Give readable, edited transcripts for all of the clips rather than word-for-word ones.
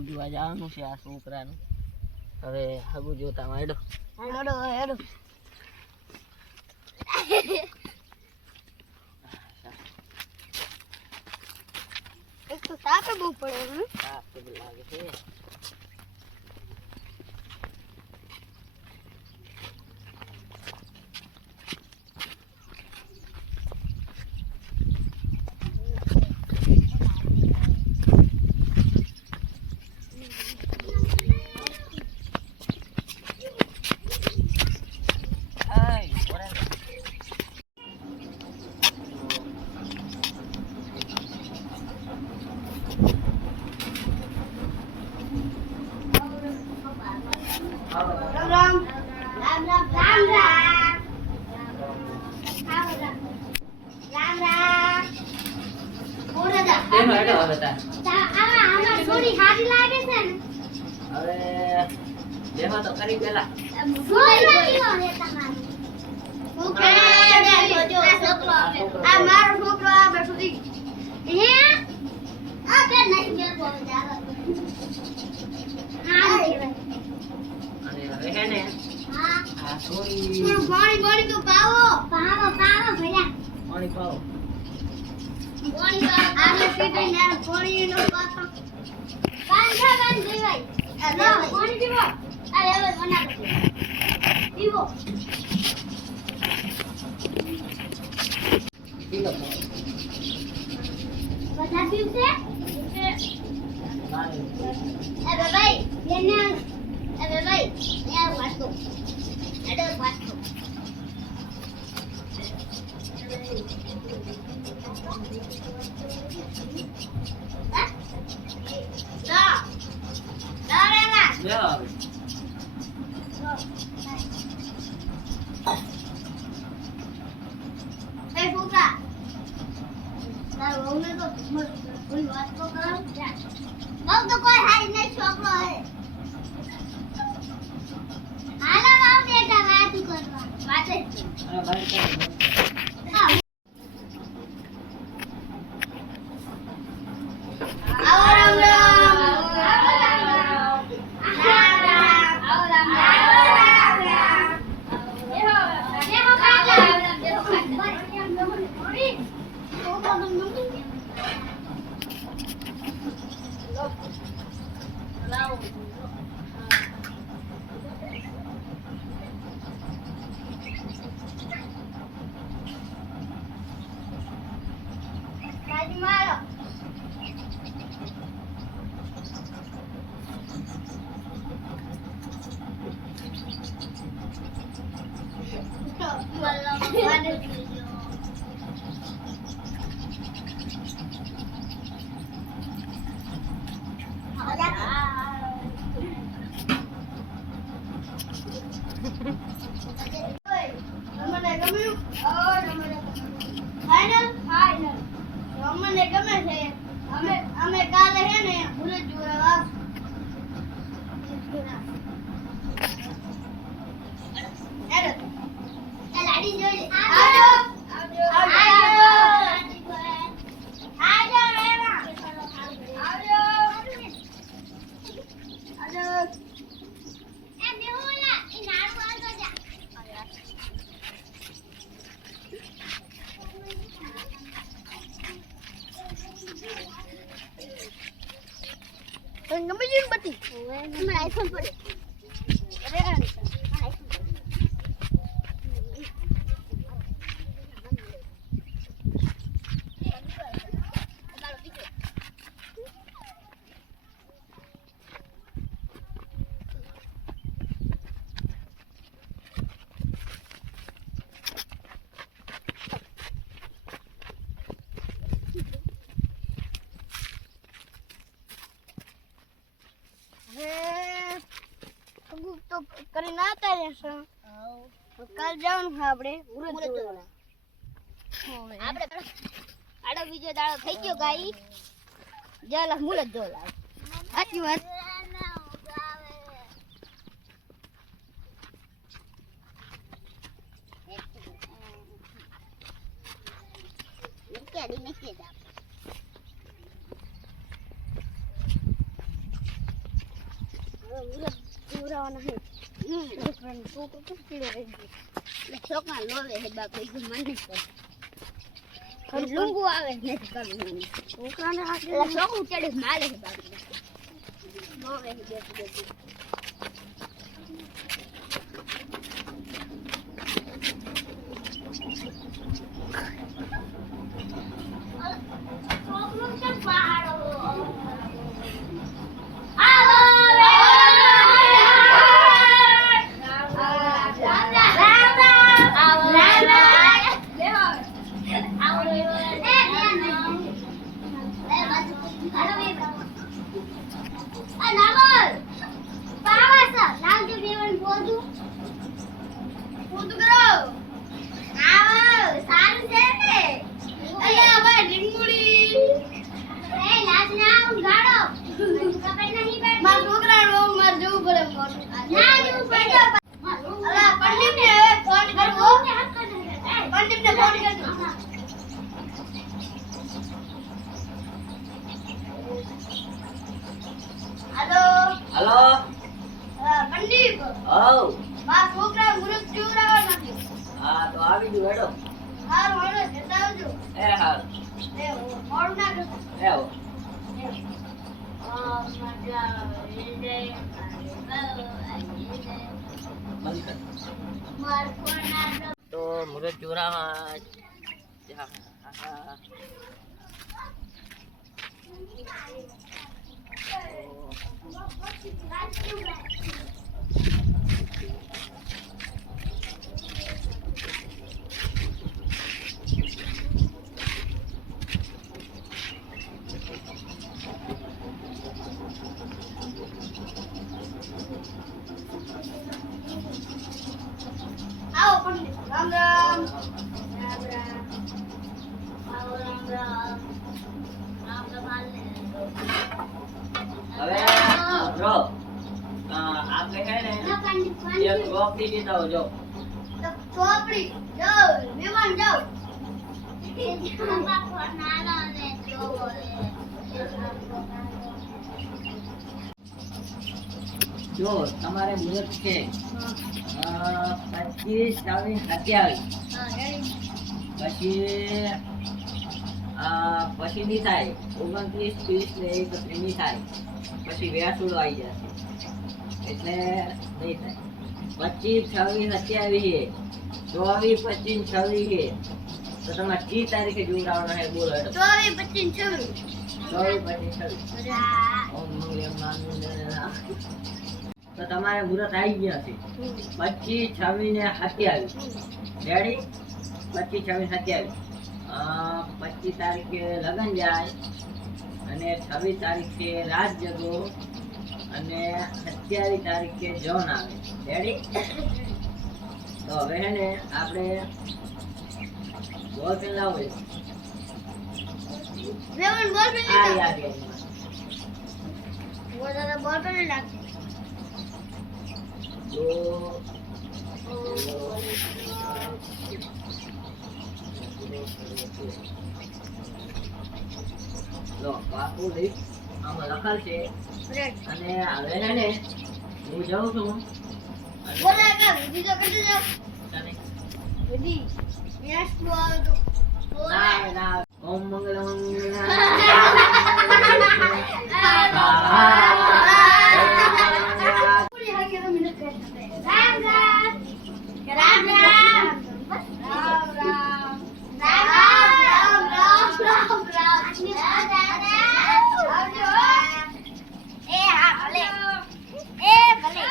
હગું જોવા જવાનું છે આ છોકરાનું. હવે હગું જોતા હેડો હેડો હેડો. એક તો તાપ બહુ પડે. તાપ તો લાગે છે. તો કરી પેલા મારો છોકરો બેઠો પાણી તો પાવો ભૈયા પાણી પાવો પાણી નો પાછો પાણી દેવાય પાણી દેવા આ હવે બના દીવો પીલો બધા પીવશે અરે ભાઈ એને અરે ભાઈ એ વાતો એડો વાતો હા દારેલા લ્યો એ ફૂકા તારો ઓને તો કોઈ વાત તો કરો બહુ તો કોઈ હારી નહીં છોકરો હે હાલા બાપ બેટા વાત કરવા વાતે આ ભાઈ અમે કાલે હે ને ભૂલે જોવા લાડી જોઈ આવજો આવજો આવજો આવજો રેવા આવજો આવજો એ બેહુલા ઈ નારું આવજો જા ગમે જીન બટી મને આઈફોન પડે અરે આઈફોન તો કરી ના તારે તો કાલ જવાનું છે આપણે મુરત જોવા આપણે આડો બીજો દાડો થઈ ગયો ગાઈ જાલા મુરત જોવા સાચી વાત જવાના છે છોકરો તો પીળો રહી ગયો છોકરા લોવે હે બાપ એ મને પર લુંગુ આવે ને કરવું છોકરાને આ છોકરું ચડે મારે હે બાપ લોવે હે બેસી हेलो पंडित आओ मां छोकरा મુરત જોરાવા નથી हाँ तो આવી ગયો હેડો હાર હોળે જતા આવજો એ હાર એ મોડું ના કરતા એ હો બંધ કર તો મુરત જોરાવા આવો પંડિત રામ રામ રામ રામ આવો રામ રામ રામ રામ હવે જો આપણે હે ને એક ચોપડી લેતા હો જો ચોપડી જાઓ મહેમાન જાઓ જો તમારે મુહૂર્ત છે 25 27 27 પછી ની થાય 29 30 ને 31 ની થાય પછી વ્યાસુડો આવી જશે એટલે નહીં થાય 25 26 27 24 25 26 તો તમારે કી તારીખે જોડાવવાનો છે બોલો હેડો 24 25 24 25 26 ઓમ મંગલમ નારાયણ તો તમારે મુહૂર્ત આવી ગયા છે 25 26 ને 27 રેડી 25 26 27 25 તારીખે લગન જાય અને 26 તારીખે રાત જગો અને 27 તારીખે જન આવે રેડી તો હવે હે ને આપણે બોલ પેન લાવો મહેમાન બોલ પે આ યાદ છે वो दादा बोल पे नहीं लगती તો લો બાપુ લઈ આમાં લખાલ છે रेड અને હવે હે ને હું જાઉં છું અને बोला क्या विधि तो करते जाओ તને विधि मेरा स्कूल आओ तो ના ના ઓમ મંગલમ राम राम राम राम राम ए हाँ भले ए भले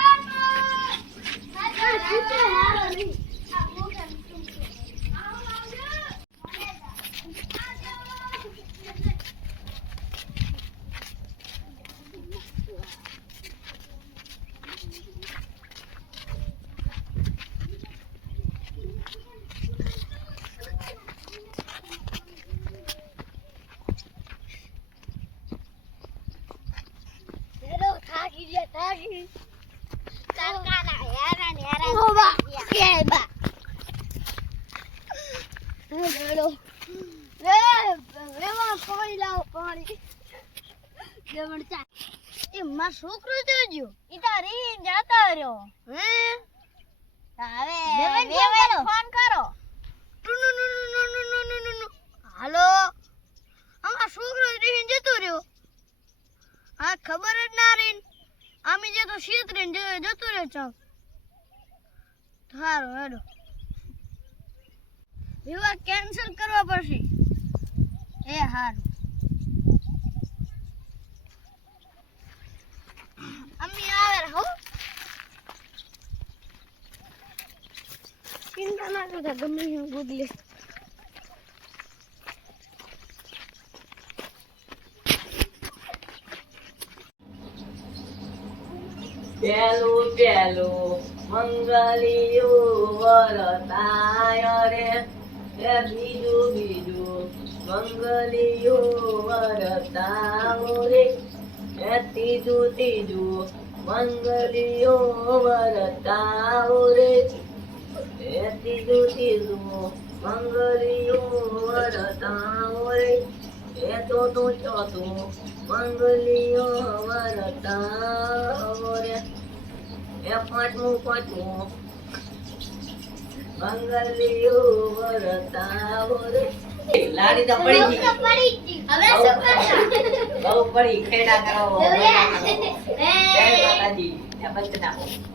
છોકરો જોજો ઈ તારી કરીને જાતા રહ્યો હે હવે વેવાઈને ફોન કરો હાલો આમાં છોકરો રીન જતો રહ્યો આ ખબર જ ના રીન આમી જે તો શીત રીન જતો રહ્યો ચાલ સારું હેડો વિવાહ કેન્સલ કરવા પડશે એ હારું અમ્મી આવે હો ચિંતા ના કરતા ગમે હું ગોદલે પેલું પેલું મંગલિયું વરતાય રે એ બીજું બીજું મંગલિયું વરતાવો રે એ ત્રીજું ત્રીજું મંગલિયું વરતાવો રે એ ત્રીજું ત્રીજું મંગલિયું વરતાવો રે એ ચોથું ચોથું મંગલિયું વરતાવો રે એ પાંચમું પાંચમું મંગલિયું વરતાવો રે લાડી તો પડી ગઈ હવે શું કરતા બહુ પડી ખેડા કરો હવે જય માતાજી જય પંચનાથ